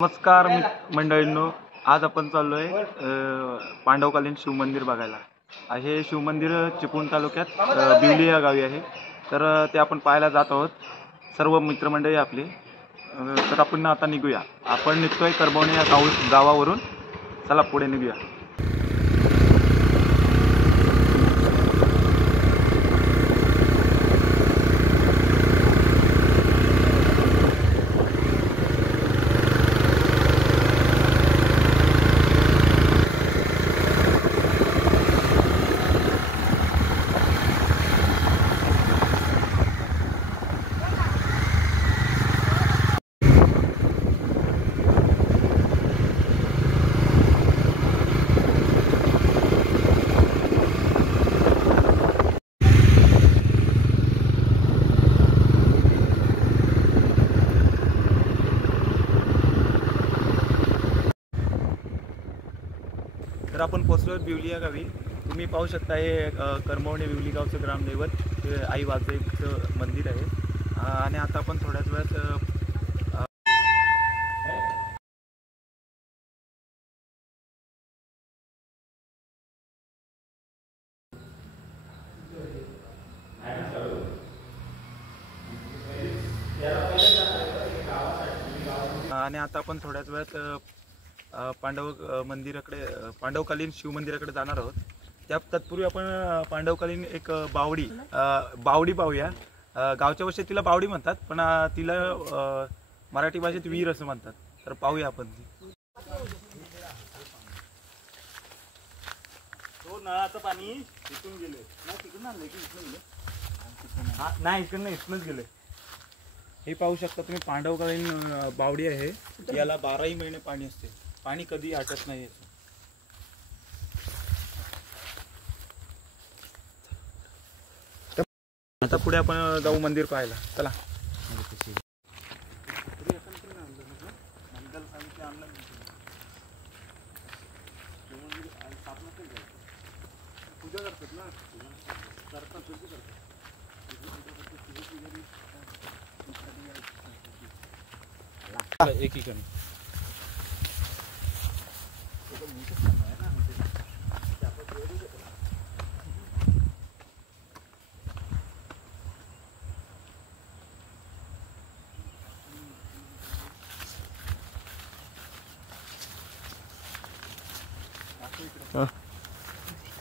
नमस्कार मंडळींनो, आज आपण चाललोय पांडवकालीन शिवमंदिर बघायला. हे शिवमंदिर चिपळूण तालुक्यात बिवली या गावी आहे. तर ते आपण पाहायला जात आहोत, सर्व मित्रमंडळी आपले. तर आपण आता निघूया. आपण निघतोय करबवणे या गावावरून. चला पुढे निघूया. तर आपण पोहोचलो बिवली या गावी. तुम्ही पाहू शकता हे करमवणे बिवली गावचं ग्रामदैवत हे आई वाघजाईचं मंदिर आहे. आणि आता आपण थोड्याच वेळात पांडव मंदिराकडे पांडवकालीन शिवमंदिराकडे जाणार आहोत. त्या तत्पूर्वी आपण पांडवकालीन एक बावडी पाहूया. गावच्या भाषेत तिला बावडी म्हणतात, पण तिला मराठी भाषेत वीर असं म्हणतात. तर पाहूया आपण ती. तो नळाचं पाणी इथून गेले नाही, तिकडून आणलं की इथून गेलं नाही, इकडनं इथूनच गेले. हे पाहू शकता तुम्ही, पांडवकालीन बावडी आहे. याला 12ही महिने पाणी असते, पाणी कधी आटत नाही. आता पुढे आपण जाऊ मंदिर पाहायला. चला. एकीकडे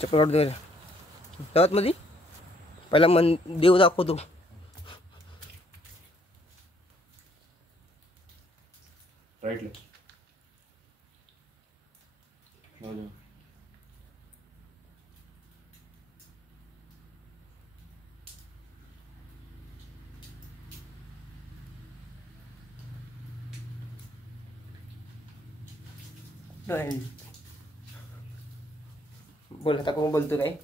चप्पल काढू दे तेव्हाच मध्ये पहिला देव दाखवतो. राईटला बोल आता कोण बोलतो काय.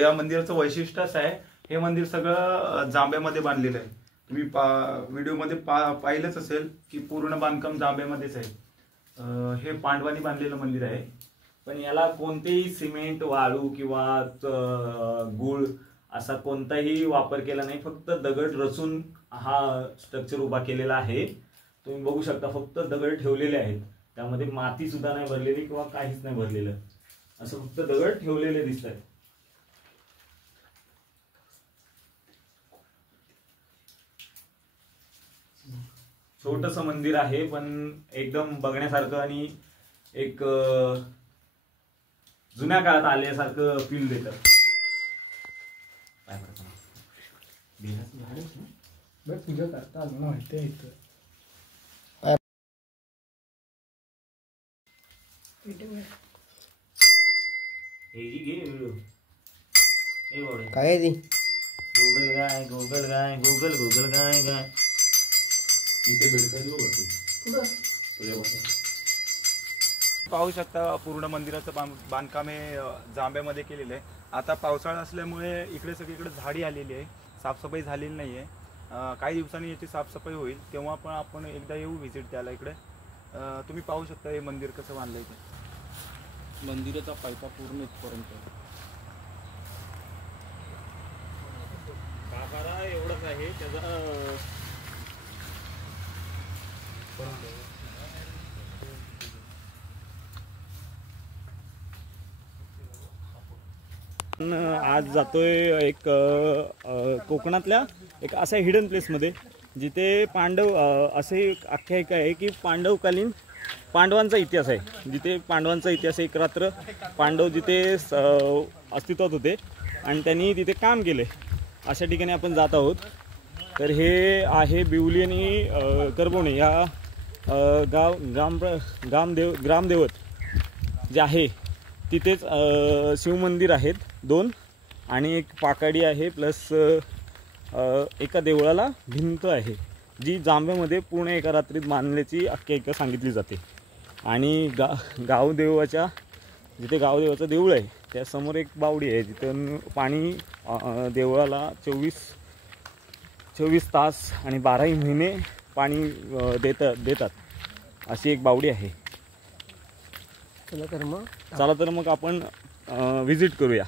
या मंदिराचं वैशिष्ट्य असं आहे, हे मंदिर सगळं जांभ्यामध्ये बांधलेलं आहे. तुम्ही व्हिडिओमध्ये पाहिलंच असेल की पूर्ण बांधकाम जांभ्यामध्येच आहे. हे पांडवांनी बांधलेलं मंदिर आहे, पण याला कोणतेही सिमेंट, वाळू किंवा गुळ असा कोणताही वापर केला नाही. फक्त दगड रचून हा स्ट्रक्चर उभा केलेला आहे. तुम्ही बघू शकता, फक्त दगड ठेवलेले आहेत. त्यामध्ये माती सुद्धा नाही भरलेली किंवा काहीच नाही भरलेलं, असं फक्त दगड ठेवलेले दिसत आहेत. छोटस मंदिर आहे, पण एकदम बघण्यासारखं आणि एक जुन्या काळात आल्यासारखं फील देतं. पूजा करता माहिती आहे इथं. काय आहे ती? गोगल गाय गोगल गाय गोगल गोगल गाय गाय. पाहू शकता, पूर्ण मंदिराचं बांधकाम हे जांभ्यामध्ये केलेलं आहे. आता पावसाळा असल्यामुळे इकडे सगळीकडे झाडी आलेली आहे, साफसफाई झालेली नाही आहे. काही दिवसांनी याची साफसफाई होईल, तेव्हा पण आपण एकदा येऊ व्हिजिट द्यायला इकडे. तुम्ही पाहू शकता हे मंदिर कसं बांधलंय ते. मंदिराचा पायथा पूर्ण इथपर्यंत गाभारा एवढाच आहे. त्याचा आज जातोय एक कोकणातल्या एक अशा हिडन प्लेसमध्ये जिथे पांडव असे एक आख्यायिका आहे की पांडवकालीन पांडवांचा इतिहास आहे, जिथे पांडवांचा इतिहास एक रात्र पांडव जिथे अस्तित्वात होते आणि त्यांनी तिथे काम केले, अशा ठिकाणी आपण जात आहोत. तर हे आहे बिवली आणि करबोणे या ग्रामदेवत जे आहे तिथेच शिवमंदिर आहेत 2 आणि एक पाकाडी आहे प्लस एका देवळाला भिंत आहे जी जांभ्यामध्ये पूर्ण एका रात्रीत बांधल्याची आख्यायिका सांगितली जाते. आणि गावदेवाच्या जिथे गावदेवाचं देऊळ आहे त्यासमोर एक बावडी आहे जिथून पाणी देवळाला 24 तास आणि 12 महिने पाणी देतात अशी एक बावडी आहे. चला तर मग आपण व्हिजिट करूया.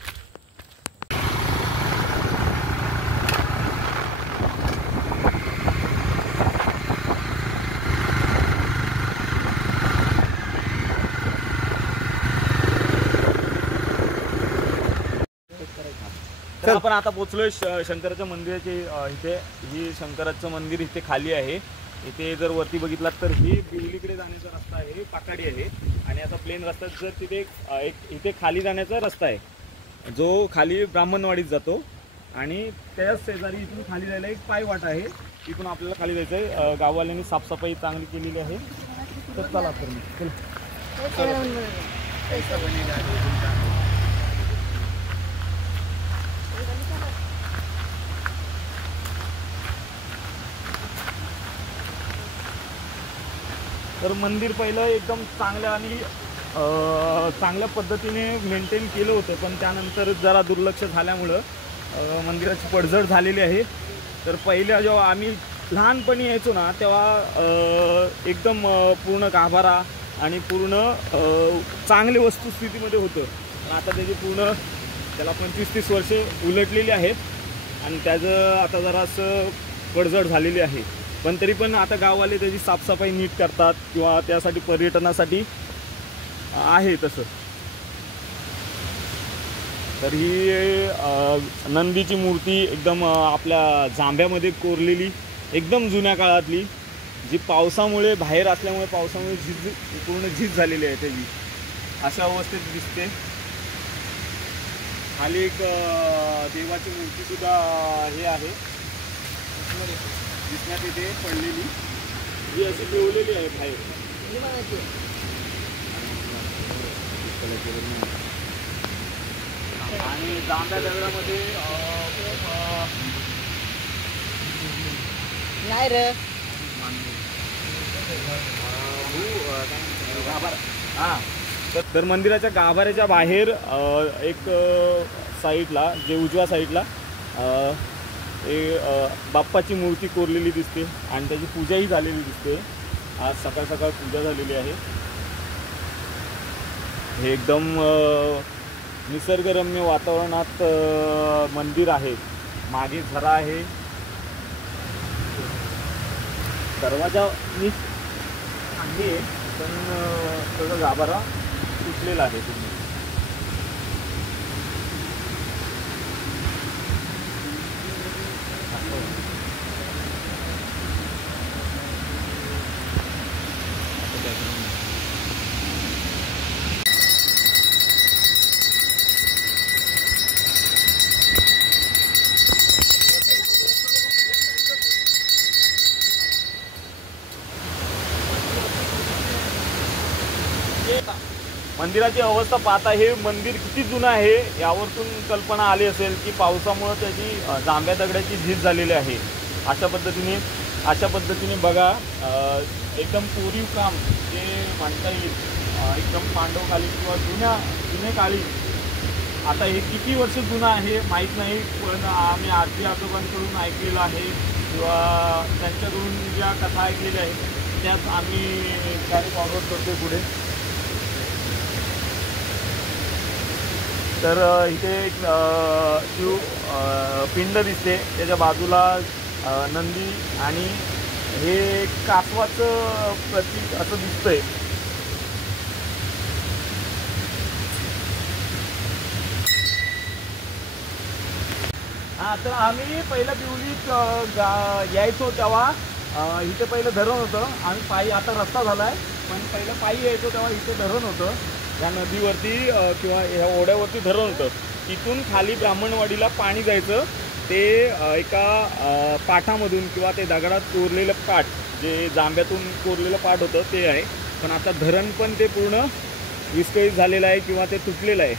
तर आपण आता पोचलोय शंकराच्या मंदिराचे इथे. ही शंकराचं मंदिर इथे खाली आहे. इथे जर वरती बघितलात तर ही बिवलीकडे जाण्याचा रस्ता आहे, पाकाडी आहे. आणि आता प्लेन रस्ता जर तिथे एक इथे खाली जाण्याचा रस्ता आहे जो खाली ब्राह्मणवाडीत जातो आणि त्याच शेजारी इथून खाली जायला एक पायवाट आहे. इथून आपल्याला खाली जायचं आहे. गाववाल्यांनी साफसफाई चांगली केलेली आहे. तर चला तर मग तर मंदिर पहिलं एकदम चांगल्या पद्धतीने मेंटेन केलं होतं, पण त्यानंतर जरा दुर्लक्ष झाल्यामुळं मंदिराची पडझड झालेली आहे. तर पहिल्या जेव्हा आम्ही लहानपणी यायचो ना तेव्हा एकदम पूर्ण गाभारा आणि पूर्ण चांगली वस्तुस्थितीमध्ये होतं. आता त्याची पूर्ण त्याला 25-30 वर्षे उलटलेली आहेत आणि त्याचं आता जरासं पडझड झालेली आहे. पण तरी पण आता गाववाले त्याची साफसफाई नीट करतात किंवा त्यासाठी पर्यटनासाठी आहे तसं. तर ही नंदीची मूर्ती एकदम आपल्या जांभ्यामध्ये कोरलेली, एकदम जुन्या काळातली, जी पावसामुळे बाहेर असल्यामुळे पावसामुळे पूर्ण झीज झालेली आहे त्याची, अशा अवस्थेत दिसते. खाली एक देवाची मूर्तीसुद्धा हे आहे दिसण्यात येते पडलेली, जी अशी ठेवलेली आहे बाहेर. आणि जांभ्या दगडामध्ये नाही रे हां. तर मंदिराच्या गाभाऱ्याच्या बाहेर एक साईडला जे उजव्या साईडला बाप्पाची मूर्ती कोरलेली दिसते आणि त्याची पूजाही झालेली दिसते. आज सकाळ सकाळ पूजा झालेली आहे. हे एकदम निसर्गरम्य वातावरणात मंदिर आहे. मागे झरा आहे. दरवाजा नीट आहे पण त्याचा गाभारा तुटलेला आहे पूर्ण. मंदिराची अवस्था पाहता हे मंदिर किती जुनं आहे यावरतून कल्पना आली असेल की पावसामुळे त्याची जांभ्या दगडाची झीज झालेली आहे. अशा पद्धतीने बघा एकदम कोरीव काम जे म्हणता येईल एकदम पांडवकालीन किंवा जुन्या काळी. आता हे किती वर्ष जुनं आहे माहीत नाही, पण आम्ही आजी आजोबांकडून ऐकलेलं आहे किंवा त्यांच्याकडून ज्या कथा ऐकलेल्या आहेत त्यात आम्ही कॅरी फॉरवर्ड करतो पुढे. तर इथे एक शिव पिंड दिसते, त्याच्या बाजूला नंदी आणि हे कासवाचं प्रतीक असं दिसतंय. हां, तर आम्ही पहिलं बिवलीत यायचो तेव्हा इथे पहिलं धरण होतं. आम्ही पायी, आता रस्ता झाला आहे, पण पहिलं पायी यायचो तेव्हा इथे धरण होतं. या नदीवरती किंवा ह्या ओढ्यावरती धरण होतं. तिथून खाली ब्राह्मणवाडीला पाणी जायचं. ते एका पाटामधून किंवा ते दगडात कोरलेलं पाट, जे जांभ्यातून कोरलेलं पाट होतं ते आहे. पण आता धरण पण ते पूर्ण विस्कळीत झालेलं आहे किंवा ते तुटलेलं आहे,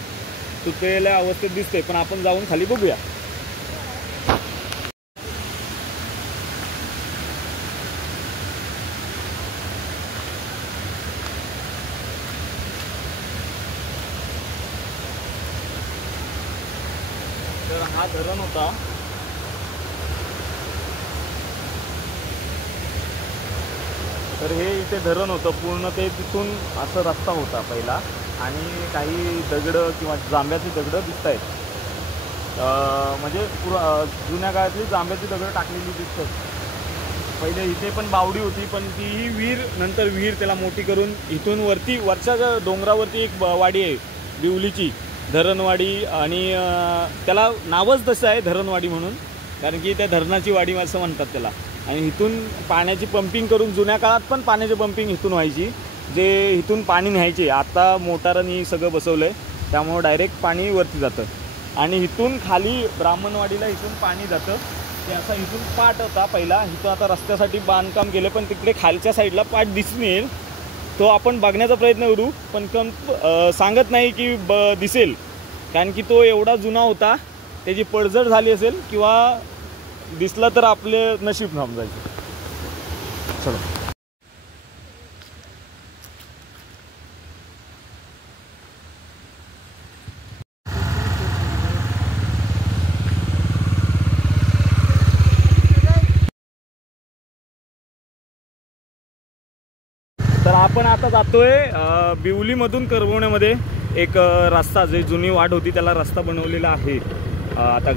तुटलेल्या अवस्थेत दिसतंय. पण आपण जाऊन खाली बघूया. तर हा धरण होता. तर हे इथे धरण होतं पूर्ण. ते तिथून असं रस्ता होता पहिला आणि काही दगडं किंवा जांभ्याची दगडं दिसत आहेत. म्हणजे जुन्या काळातली जांभ्याची दगडं टाकलेली दिसतात. पहिले इथे पण बावडी होती, पण ती विहीर, नंतर विहीर त्याला मोठी करून इथून वरती वरच्या डोंगरावरती एक वाडी आहे बिवलीची, धरणवाडी. आणि त्याला नावच तसं आहे धरणवाडी म्हणून, कारण की त्या धरणाची वाडी असं म्हणतात त्याला. आणि इथून पाण्याची पंपिंग करून, जुन्या काळात पण पाण्याची पंपिंग इथून व्हायची, जे इथून पाणी न्यायचे. आता मोटारनी सगळं बसवलं आहे, त्यामुळं डायरेक्ट पाणी वरती जातं. आणि इथून खाली ब्राह्मणवाडीला इथून पाणी जातं. ते असा इथून पाट होता पहिला. इथं आता रस्त्यासाठी बांधकाम केलं, पण तिकडे खालच्या साईडला पाट दिसून येईल. तो आपण बघण्याचा प्रयत्न करू, पण सांगत नाही की दिसेल, कारण की तो एवढा जुना होता. त्याची पडझड झाली असेल किंवा दिसला तर आपले नशीब समजायचे. चलो. तर आपण आता जातोय बिवलीमधून करवण्यामध्ये. एक रस्ता, जे जुनी वाट होती त्याला रस्ता बनवलेला आहे. आता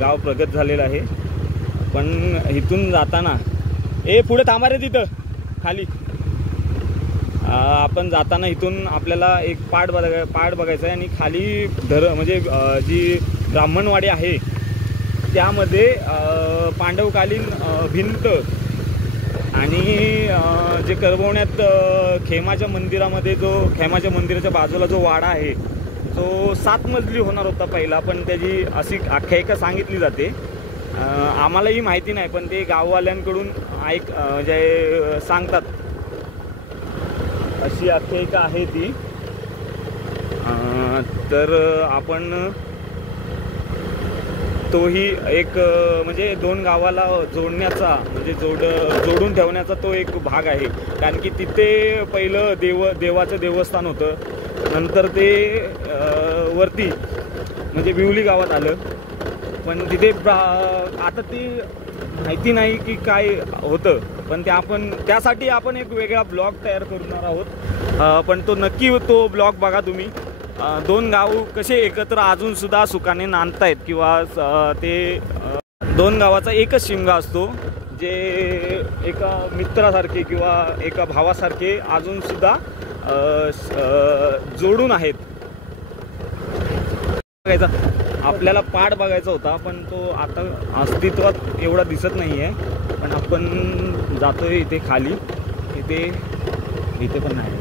गाव प्रगत झालेलं आहे. पण इथून जाताना पुढे थांबा रे, तिथं खाली. आपण जाताना इथून आपल्याला एक पाट बघायचा आहे. आणि खाली म्हणजे जी ब्राह्मणवाडी आहे त्यामध्ये पांडवकालीन भिंत आणि जे करवण्यात खेमाच्या मंदिराच्या बाजूला जो वाडा आहे तो 7 मजली होणार होता पहिला. पण त्याची अशी आख्यायिका सांगितली जाते. आम्हालाही माहिती नाही, पण ते गाववाल्यांकडून म्हणजे सांगतात, अशी आख्यायिका आहे ती. तर आपण तोही एक म्हणजे 2 गावाला जोडण्याचा, म्हणजे जोडून ठेवण्याचा तो एक भाग आहे. कारण की तिथे पहिलं देवाचं देवस्थान होतं. नंतर ते वरती म्हणजे बिवली गावात आलं. पण तिथे आता ती माहिती नाही की काय होतं, पण त्यासाठी आपण एक वेगळा ब्लॉग तयार करणार आहोत. पण तो नक्की तो ब्लॉग बघा तुम्ही. 2 गाव कसे एकत्र अजून सुद्धा सुखाने नांदतायत, किंवा ते 2 गावाचा एकच शिमगा असतो, जे एका मित्रासारखे किंवा एका भावासारखे अजून सुद्धा जोडून आहेत. आपल्याला पाट बघायचा होता, पण तो आता अस्तित्वात एवढा दिसत नाही आहे. पण आपण जातोय इथे खाली. इथे पण नाही.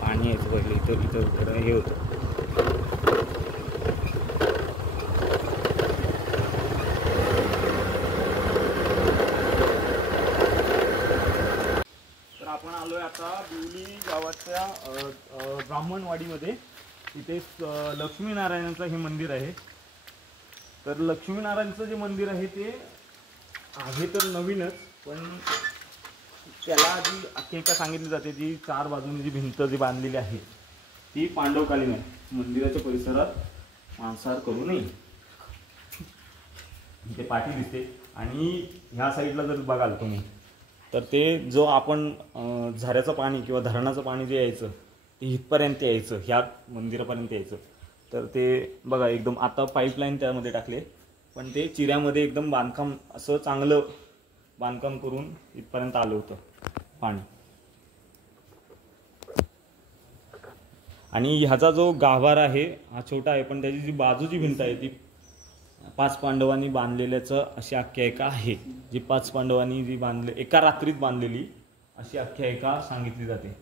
पाणी यायचं पहिलं इथं हे होतं. तर आपण आलोय आता बिवली गावाच्या ब्राह्मणवाडीमध्ये. तिथे लक्ष्मीनारायणाचं हे मंदिर आहे. तर लक्ष्मीनारायणचं जे मंदिर आहे ते आहे तर नवीनच, पण त्याला जी आख्यायिका सांगितली जाते, जी 4 बाजूंनी जी भिंत जी बांधलेली आहे ती पांडवकालीन आहे. मंदिराच्या परिसरात मांसाहार करू नये, इथे पाठी दिसते. आणि ह्या साईडला जर बघाल तुम्ही तर ते जो आपण झऱ्याचं पाणी किंवा धरणाचं पाणी जे यायचं ते इथपर्यंत यायचं, ह्या मंदिरापर्यंत यायचं. तर ते बघा एकदम आता पाईपलाईन त्यामध्ये टाकले, पण ते चिऱ्यामध्ये एकदम बांधकाम असं चांगलं बांधकाम करून इथपर्यंत आलं होतं पाणी. आणि ह्याचा जो गाभारा आहे हा छोटा आहे, पण त्याची जी बाजूची भिंत आहे ती 5 पांडवांनी बांधलेल्याचं अशी आख्यायिका आहे. जी 5 पांडवांनी जी एका रात्रीत बांधलेली अशी आख्यायिका सांगितली जाते.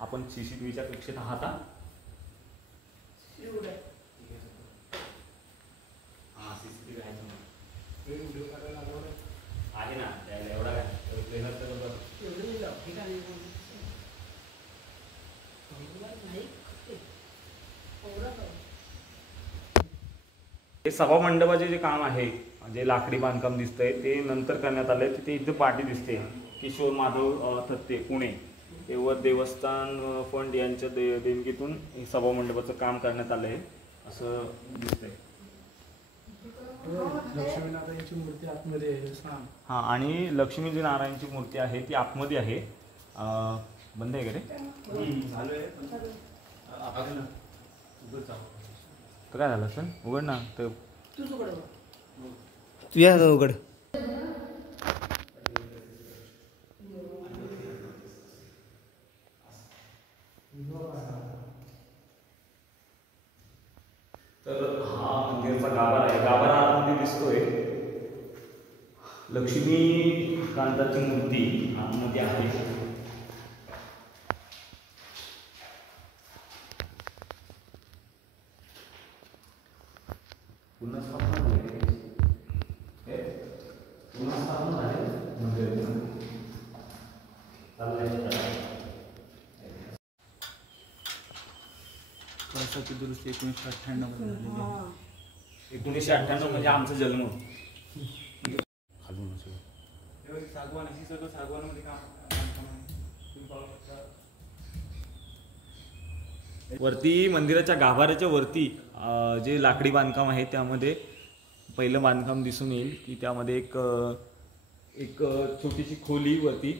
आपण CCTVच्या कक्षेत आहात. हा CCTV आहे ना, त्याला एवढा काय हे सभा मंडपाचे जे काम आहे, जे लाकडी बांधकाम दिसतंय ते नंतर करण्यात आलंय. तिथे इथं पाटी दिसते, किशोर माधव थत्ते पुणे, वर देवस्थान फंड यांच्या देणगीतून हे सभा मंडपाचं काम करण्यात आलंय असं दिसतंय. लक्ष्मीनारायणची मूर्ती आतमध्ये आहे. हा, आणि लक्ष्मीजी नारायणची मूर्ती आहे ती आतमध्ये आहे. बंद आहे का रे? तर काय झालं सर? उघड ना. तर तू या उघड. तर हा मंदिरचा गाभारा आहे. गाभारा आतमध्ये दिसतोय. लक्ष्मी कांताची मूर्ती आतमध्ये आहे. पुन्हा स्थापना झाली वर्षाची दुरुस्ती 1998 1998 म्हणजे आमचा जन्म. सागवान सगळं सागवानमध्ये काम. वरती मंदिराच्या गाभाऱ्याच्या वरती जे लाकडी बांधकाम आहे त्यामध्ये पहिलं बांधकाम दिसून येईल की त्यामध्ये एक छोटीशी खोली वरती,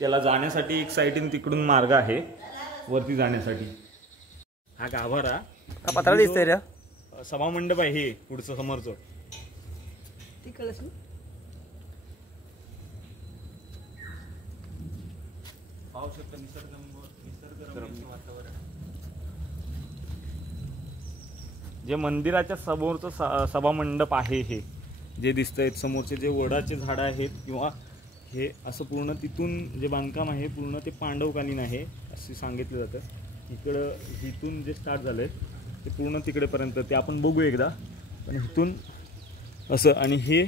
त्याला जाण्यासाठी एक साईडने तिकडून मार्ग आहे वरती जाण्यासाठी. हा गाभारा पत्रा दिसतंय रे. सभा मंडप आहे हे पुढचं समोरचं. पाहू शकता निसर्गरम्य वातावरण. जे मंदिराच्या समोरचं सभा मंडप आहे हे जे दिसतंय, समोरचे जे वडाचे झाडं आहेत किंवा हे असं पूर्ण तिथून जे बांधकाम आहे पूर्ण ते पांडवकालीन आहे असे सांगितलं जातं. इकडं इथून जे स्टार्ट झालंय ते पूर्ण तिकडेपर्यंत ते आपण बघू एकदा. पण इथून असं, आणि हे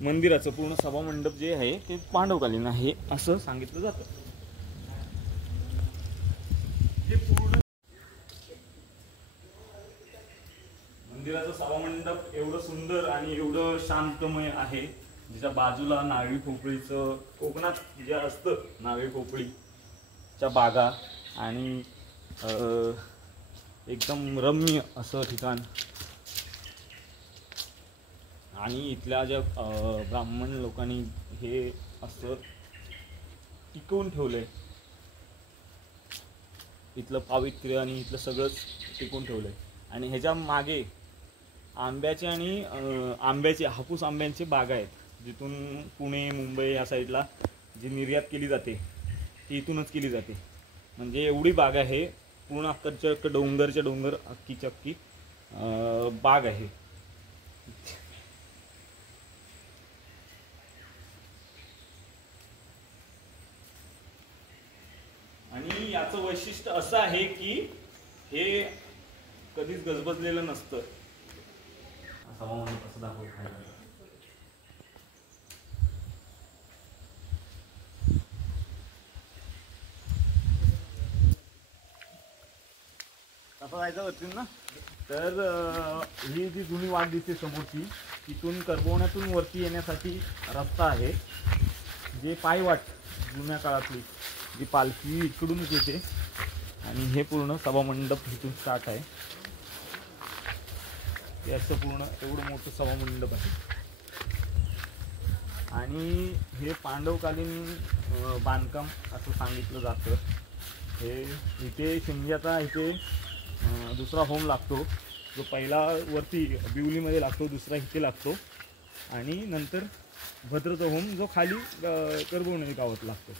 मंदिराचं पूर्ण सभा मंडप जे आहे ते पांडवकालीन आहे असं सांगितलं जातं. हे पूर्ण मंदिराचं सभामंडप एवढं सुंदर आणि एवढं शांतमय आहे. ज्याच्या बाजूला नारळी पोफळीचं, कोकणात जे असतं नारळी पोफळीच्या बागा, आणि एकदम रम्य असं ठिकाण. आणि इथल्या ज्या ब्राह्मण लोकांनी हे असं टिकवून ठेवलंय, इथलं पावित्र्य आणि इथलं सगळंच टिकवून ठेवलंय. आणि ह्याच्या मागे आंब्याचे आणि हापूस आंब्यांचे बागा आहेत, जिथून पुणे मुंबई या साईडला जी निर्यात केली जाते ती इथूनच केली जाते. म्हणजे एवढी बाग आहे, पूर्ण अख्खच्या डोंगरच्या डोंगर अख्खीच्या अख्खी बाग आहे. आणि याचं वैशिष्ट्य असं आहे की हे कधीच गजबजलेलं नसतं. असं दाखवलं. कसं जायचं वरती ना, तर ही जी जुनी वाट दिसते समोरची, तिथून करबवण्यातून वरती येण्यासाठी रस्ता आहे, जे पायवाट जुन्या काळातली जी पालखी इकडूनच येते. आणि हे पूर्ण सभामंडप इथून स्टार्ट आहे. याचं पूर्ण एवढं मोठं सभामंडप आहे. आणि हे पांडवकालीन बांधकाम असं सांगितलं जातं. हे इथे शिमग्याचा इथे दुसरा होम लागतो जो पहिला वरती बिवलीमध्ये लागतो, दुसरा इथे लागतो आणि नंतर भद्रचा होम जो खाली करबवणे गावात लागतो.